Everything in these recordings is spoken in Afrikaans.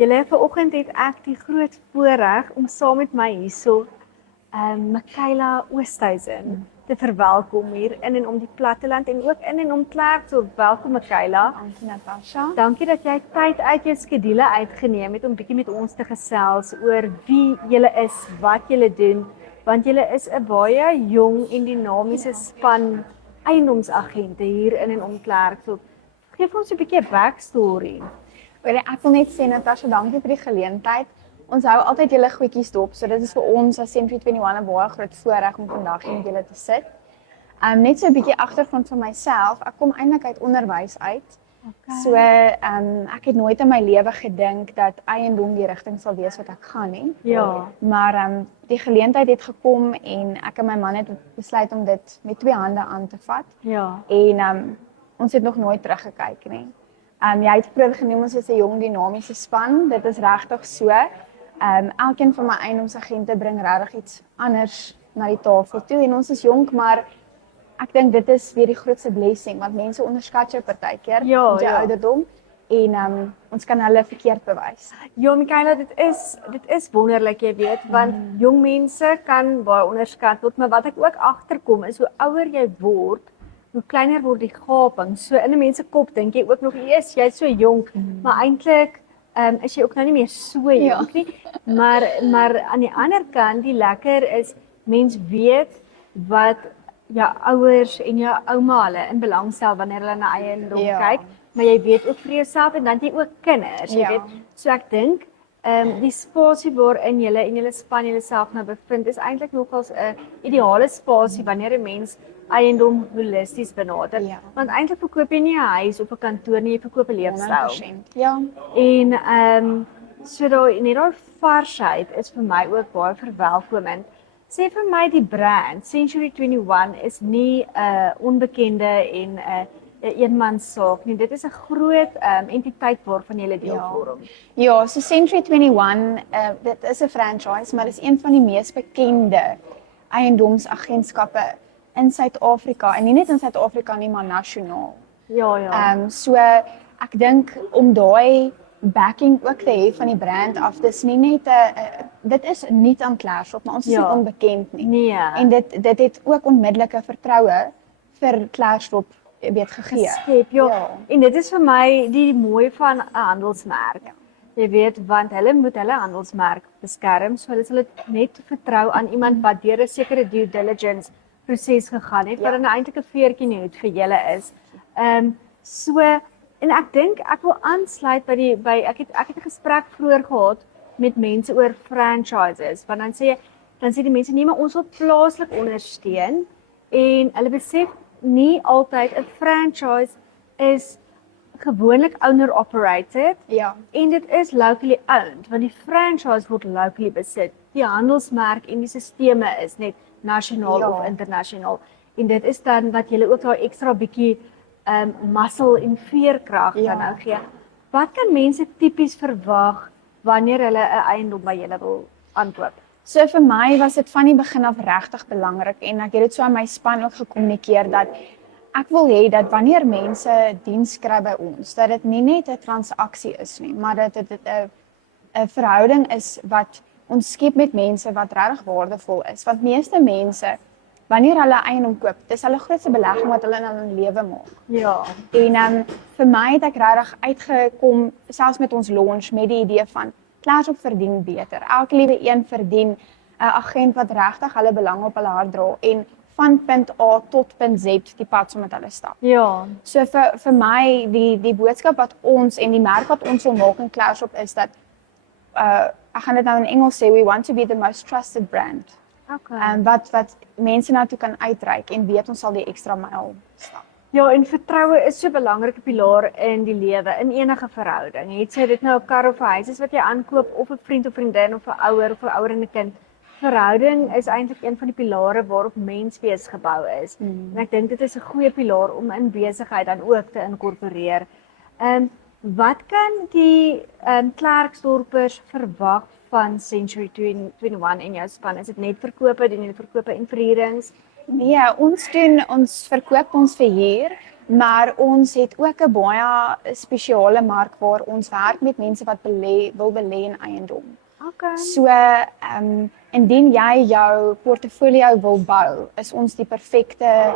Julle vanoggend het ek die groot voorreg om saam met my hierso Michaela Oosthuizen te verwelkom hier in en om die platteland en ook in en om Klerksdorp. Welkom Michaela. Dankie Natasha. Dankie dat jy tyd uit jou skedule uitgeneem het om bietjie met ons te gesels oor wie julle is, wat julle doen, want julle is 'n baie jong en dinamiese span eiendomsagente hier in en om Klerksdorp. Geef ons 'n bietjie 'n backstory. Ek wil net sê Natasha, dankie vir die geleentheid. Ons hou altyd julle goedjies dop, so dit is vir ons as Century 21 'n baie groot voorreg om vandag hier met julle te sit. Net so 'n bietjie agtergrond van myself. Ek kom eintlik uit onderwys uit. Okay. So ek het nooit in my lewe gedink dat eiendom die rigting sal wees wat ek gaan nie. Ja. Maar die geleentheid het gekom en ek en my man het besluit om dit met twee hande aan te vat. Ja. En ons het nog nooit teruggekyk nie. Jy het vroeër genoem ons is 'n jong dinamiese span. Dit is regtig so. Elkeen van my eiendomsagente bring regtig iets anders na die tafel toe en ons is jonk, maar ek dink dit is weer die grootste blessing want mense onderskat jou partykeer Ja, met jou ja. ouderdom en ons kan hulle verkeerd bewys. Ja, Michaela, dit is wonderlik, jy weet, want jong mense kan baie onderskat word, maar wat ek ook agterkom is hoe ouer jy word, hoe kleiner word die gaping. So in 'n mens se kop dink jy ook nog jy's so jonk, maar eintlik is jy ook nou nie meer so jonk nie. Maar aan die ander kant, die lekker is mens weet wat jou ouers en jou ouma hulle in belang stel wanneer hulle na eiendom kyk, maar jy weet ook vir jouself en dan het jy ook kinders, jy weet. So ek dink die spasie waarin julle en julle span julleself nou bevind is eintlik nogals 'n ideale spasie wanneer 'n mens eiendom holisties benader. Ja. Want eintlik verkoop jy nie 'n huis of 'n kantoor nie, jy verkoop 'n leefstyl. 100%. Ja. En so daai varsheid is vir my ook baie verwelkomend. Sê vir my die brand Century 21 is nie 'n onbekende en 'n eenmanssaak nie. Dit is 'n groot entiteit waarvan jy deel vorm. Ja, so Century 21, dit is 'n franchise, maar dit is een van die mees bekende eiendomsagentskappe in Suid-Afrika en nie net in Suid-Afrika nie, maar nasionaal. Ja. So ek dink om daai backing ook te hê van die brand af, dis nie net dit is nie aan Klerksdorp, maar ons is nie onbekend nie. Nee. En dit het ook onmiddellike vertroue vir Klerksdorp gegee. Geskep, ja. En dit is vir my die mooi van 'n handelsmerk. Jy weet, want hulle moet hulle handelsmerk beskerm, so hulle sal dit net vertrou aan iemand wat deur 'n sekere due diligence proses gegaan het, wat dan eintlik 'n veertjie in die hoed vir julle is. So en ek dink ek wil aansluit by ek het 'n gesprek vroeër gehad met mense oor franchises, want dan sê die mense nee, maar ons wil plaaslik ondersteun en hulle besef nie altyd 'n franchise is gewoonlik owner operated en dit is locally owned want die franchise word locally besit. Die handelsmerk en die sisteme is net nasionaal of internasionaal en dit is dan wat jy ook daai ekstra bietjie muscle en veerkrag kan nou gee. Wat kan mense tipies verwag wanneer hulle 'n eiendom by julle wil aankoop? So vir my was dit van die begin af regtig belangrik en ek het dit so aan my span ook gekommunikeer dat ek wil hê dat wanneer mense diens kry by ons, dat dit nie net 'n transaksie is nie, maar dat dit 'n verhouding is wat ons skep met mense wat regtig waardevol is. Want meeste mense, wanneer hulle eiendom koop, dis hulle grootste belegging wat hulle in hulle lewe maak. Ja. En vir my het ek regtig uitgekom, selfs met ons launch, met die idee van Klerksdorp verdien beter. Elke liewe een verdien 'n agent wat regtig hulle belang op hulle hart dra en van punt A tot punt Z die pad saam met hulle stap. Ja. So vir my die boodskap wat ons en die merk wat ons wil maak in Klerksdorp is dat ek gaan dit nou in Engels sê, we want to be the most trusted brand. Okay. Wat mense na toe kan uitreik en weet ons sal die ekstra myl stap. Ja, en vertroue is so 'n belangrike pilaar in die lewe, in enige verhouding. Het sy dit nou 'n kar of 'n huis is wat jy aankoop of 'n vriend of vriendin of 'n ouer of 'n ouer en 'n kind. Verhouding is eintlik een van die pilare waarop menswees gebou is. En ek dink dit is 'n goeie pilaar om in besigheid dan ook te inkorporeer. Wat kan die Klerksdorpers verwag van Century 21 en jou span? Is dit net verkope, doen julle verkope en verhuurings? Nee, ons verkoop ons verhuur, maar ons het ook 'n baie spesiale mark waar ons werk met mense wat wil belê in eiendom. Okay. So, indien jy jou portfolio wil bou, is ons die perfekte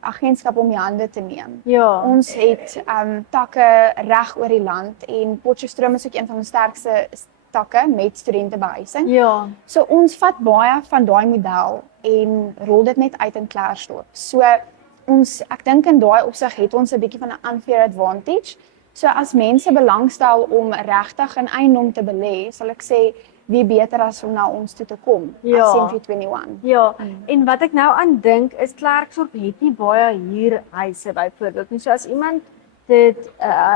agentskap om die hande te neem. Ja. Ons het takke reg oor die land en Potchefstroom is ook een van ons sterkste takke met studentebehuising. Ja. So ons vat baie van daai model en rol dit net uit in Klerksdorp. So ek dink in daai opsig het ons 'n bietjie van 'n unfair advantage. So as mense belangstel om regtig in eiendom te belê, sal ek sê wie beter as om na ons toe te kom as Century 21. Ja, en wat ek nou aan dink is Klerksdorp het nie baie huurhuise byvoorbeeld nie. So as iemand dit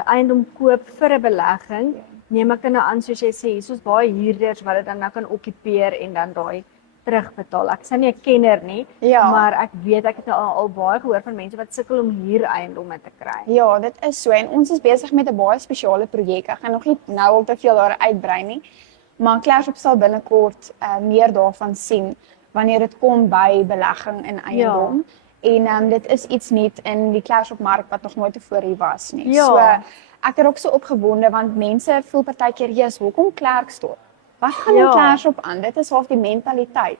eiendom koop vir 'n belegging, neem ek nou aan soos jy sê, hier's ons baie huurders wat dit dan nou kan okkupeer en dan daai terugbetaal. Ek is nie 'n kenner nie, maar ek weet ek het al baie gehoor van mense wat sukkel om huureiendomme te kry. Ja, dit is so en ons is besig met 'n baie spesiale projek. Ek gaan nog nie nou al te veel daar uitbrei nie, maar Klerksdorp sal binnekort meer daarvan sien wanneer dit kom by belegging in eiendom. Ja. En dit is iets nuut in die Klerksdorp mark wat nog nooit tevore hier was nie. Ja. So ek is ook so opgewonde want mense voel partykeer, "Jesus, hoekom Klerksdorp? Wat gaan in Klerksdorp aan?" Dit is half die mentaliteit.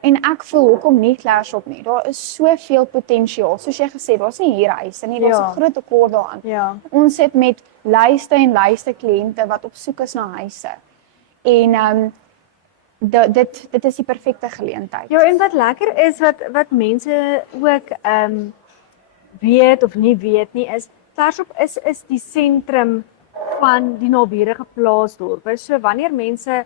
En ek voel hoekom nie Klerksdorp nie. Daar is soveel potensiaal. Soos jy gesê, daar's nie huurhuise nie, daar's 'n groot tekort daaraan. Ja. Ons sit met lyste en lyste kliënte wat op soek is na huise. En dit is die perfekte geleentheid. Ja, en wat lekker is wat mense ook weet of nie weet nie is Klerksdorp is die sentrum van die naburige plaasdorpe. So wanneer mense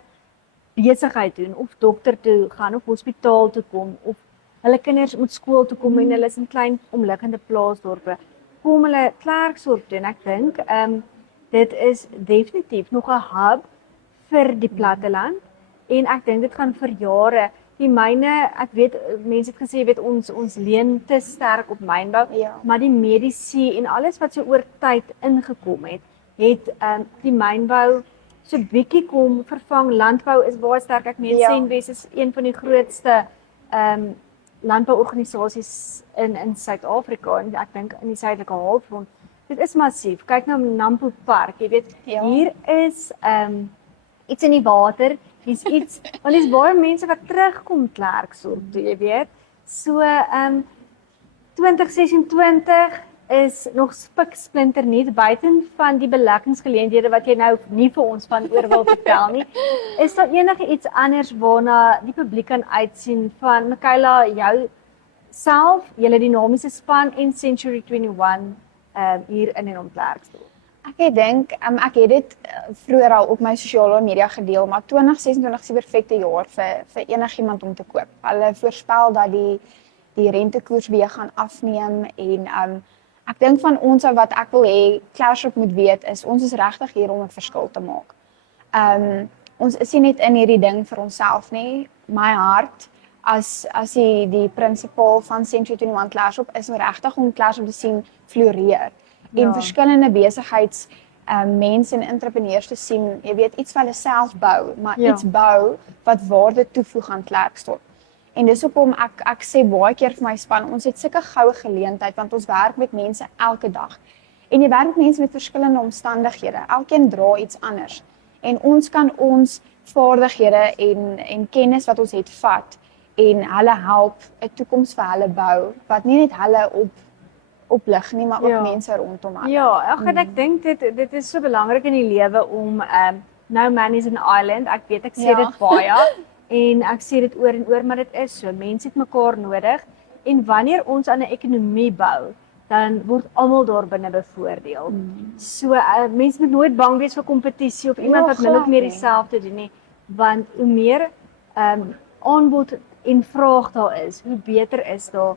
besigheid doen of dokter toe gaan of hospitaal toe kom of hulle kinders moet skool toe kom en hulle is in klein omliggende plaasdorpe, kom hulle Klerksdorp toe en ek dink dit is definitief nog 'n hub vir die platteland en ek dink dit gaan vir jare. Die myne, ek weet mense het gesê weet ons leen te sterk op mynbou, maar die medisy en alles wat so oor tyd ingekom het die mynbou so bietjie kom vervang. Landbou is baie sterk. Ek meen Senwes is een van die grootste landbouorganisasies in Suid-Afrika en ek dink in die suidelike halfrond. Dit is massief. Kyk nou Nampo Park, jy weet, hier is iets in die water. Hier's iets, want dis baie mense wat terugkom Klerksdorp toe, jy weet. So 2026 is nog spiksplinter nuut buiten van die beleggingsgeleenthede wat jy nou nie vir ons van oor wil vertel nie. Is daar enige iets anders waarna die publiek kan uitsien van Michaela, jou self, julle dinamiese span en Century 21 hier in en om Klerksdorp? Ek dink ek het dit vroeër al op my sosiale media gedeel, maar 2026 is die perfekte jaar vir enigiemand om te koop. Hulle voorspel dat die rentekoers weer gaan afneem en ek dink van ons wat ek wil hê Klerksdorp moet weet is ons is regtig hier om 'n verskil te maak. Ons is nie net in hierdie ding vir onsself nie. My hart as die prinsipaal van Century 21 Klerksdorp is regtig om Klerksdorp te sien floreer. En verskillende besigheids mense en entrepreneurs te sien, jy weet iets wat hulle self bou, maar iets bou wat waarde toevoeg aan Klerksdorp. En dis hoekom ek sê baie keer vir my span, ons het sulke goue geleentheid want ons werk met mense elke dag. En jy werk met mense met verskillende omstandighede. Elkeen dra iets anders. En ons kan ons vaardighede en kennis wat ons het vat en hulle help 'n toekoms vir hulle bou wat nie net hulle oplig nie, maar ook mense rondom hulle. Ja, ek dink dit is so belangrik in die lewe om no man is an island. Ek weet ek sê dit baie en ek sê dit oor en oor, maar dit is so. Mense het mekaar nodig en wanneer ons aan 'n ekonomie bou, dan word almal daar binne bevoordeel. So mense moet nooit bang wees vir kompetisie of iemand wat min of meer dieselfde doen nie, want hoe meer aanbod en vraag daar is, hoe beter is daar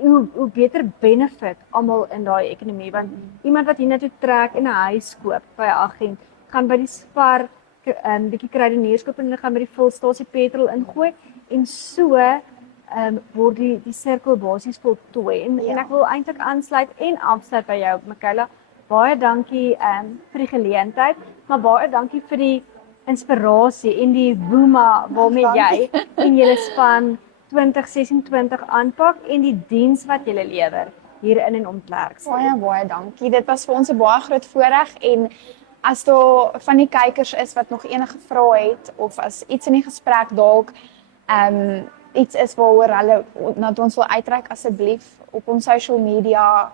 hoe beter benefit almal in daai ekonomie, want iemand wat hiernatoe trek en 'n huis koop by 'n agent, gaan by die Spar bietjie kruideniers koop en hulle gaan by die vulstasie petrol ingooi en so word die sirkel basies voltooi en ek wil eintlik aansluit en afsluit by jou Michaela. Baie dankie vir die geleentheid, maar baie dankie vir die inspirasie en die woema waarmee jy en julle span 2026 aanpak en die diens wat julle lewer hier in om Klerksdorp. Baie dankie. Dit was vir ons 'n baie groot voorreg en as daar van die kykers is wat nog enige vrae het of as iets in die gesprek dalk iets is waaroor hulle na ons wil uitreik, asseblief op ons social media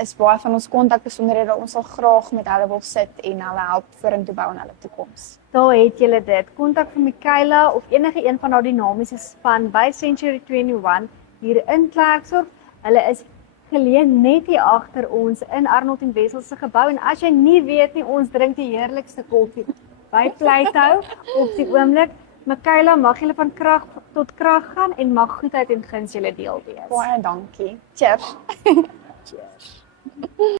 is baie van ons kontakbesonderhede. Ons sal graag met hulle wil sit en hulle help vorentoe bou in hulle toekoms. Daar het julle dit. Kontak vir Michaela of enige een van daardie dinamiese span by Century 21 hier in Klerksdorp. Hulle is geleë net hier agter ons in Arnold en Wessel se gebou en as jy nie weet nie, ons drink die heerlikste koffie by Plato op die oomblik. Michaela, mag julle van krag tot krag gaan en mag goedheid en guns julle deel wees. Baie dankie. Cheers. Cheers.